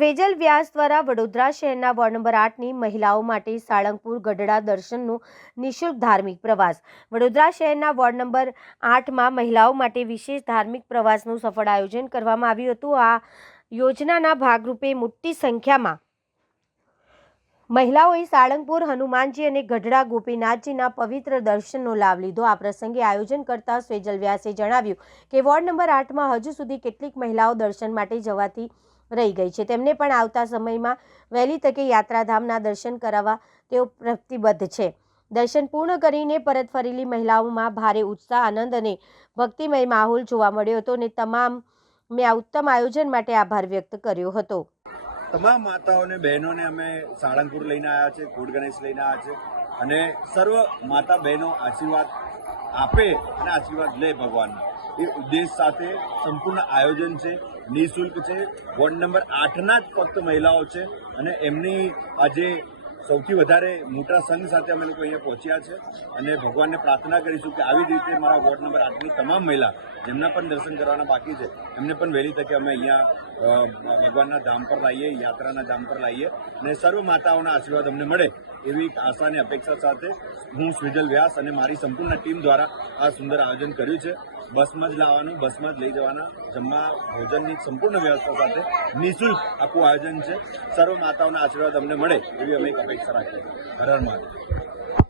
સ્વેજલ વ્યાસ દ્વારા વડોદરા શહેરના ward number આઠની મહિલાઓ માટે સાળંગપુર ગઢડા દર્શનનું નિઃશુલ્ક ધાર્મિક પ્રવાસ. વડોદરા શહેરના વોર્ડ નંબર આઠમાં મહિલાઓ માટે વિશેષ ધાર્મિક પ્રવાસનું સફળ આયોજન કરવામાં આવ્યું હતું. આ યોજનાના ભાગરૂપે મોટી સંખ્યામાં મહિલાઓએ સાળંગપુર, હનુમાનજી અને ગઢડા ગોપીનાથજીના પવિત્ર દર્શનનો લાભ લીધો. આ પ્રસંગે આયોજન કરતા સ્વેજલ વ્યાસે જણાવ્યું કે વોર્ડ નંબર આઠમાં હજુ સુધી કેટલીક મહિલાઓ દર્શન માટે જવાથી રહી ગઈ છે. તેમને પણ આવતા સમયમાં વહેલી તકે યાત્રાધામના દર્શન કરાવવા તેઓ પ્રતિબદ્ધ છે. દર્શન પૂર્ણ કરીને પરત ફરેલી મહિલાઓમાં ભારે ઉત્સાહ, આનંદ અને ભક્તિમય માહોલ જોવા મળ્યો હતો અને તમામ મેં ઉત્તમ આયોજન માટે આભાર વ્યક્ત કર્યો હતો. તમામ માતાઓને, બહેનોને અમે સાળંગપુર લઈને આવ્યા છે કોટ ગણેશ લઈને આવ્યા છે અને સર્વ માતા બહેનો આશીર્વાદ આપે અને આશીર્વાદ લે ભગવાનના. એ ઉદ્દેશ સાથે સંપૂર્ણ આયોજન છે, નિઃશુલ્ક છે. વોર્ડ નંબર આઠના જ ફક્ત મહિલાઓ છે અને એમની આજે સૌથી વધારે મોટા સંઘ સાથે અમે લોકો અહીંયા પહોંચ્યા છે અને ભગવાનને પ્રાર્થના કરીશું કે આવી રીતે મારા વોર્ડ નંબર આઠની તમામ મહિલા, જેમના પણ દર્શન કરવાના બાકી છે, એમને પણ વહેલી તકે અમે અહીંયા ભગવાનના ધામ પર લાવીએ યાત્રાના ધામ પર લાવીએ અને સર્વ માતાઓના આશીર્વાદ અમને મળે એવી આશા અને અપેક્ષા સાથે હું સ્વિજલ વ્યાસ અને મારી સંપૂર્ણ ટીમ દ્વારા આ સુંદર આયોજન કર્યું છે. બસમાં જ લાવવાનું, બસમાં જ લઈ જવાના. જમવા, ભોજનની સંપૂર્ણ વ્યવસ્થા સાથે નિઃશુલ્ક આખું આયોજન છે. સર્વ માતાઓના આશીર્વાદ અમને મળે એવી અમે એક અપેક્ષા રાખીએ હર